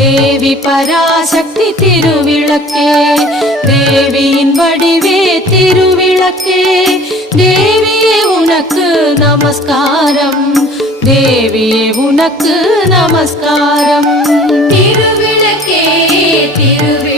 தேவி பராசக்தி திருவிளக்கே, தேவியின் வடிவே திருவிளக்கே, தேவியே உனக்கு நமஸ்காரம், தேவியே உனக்கு நமஸ்காரம். திருவிளக்கே திருவிளக்கே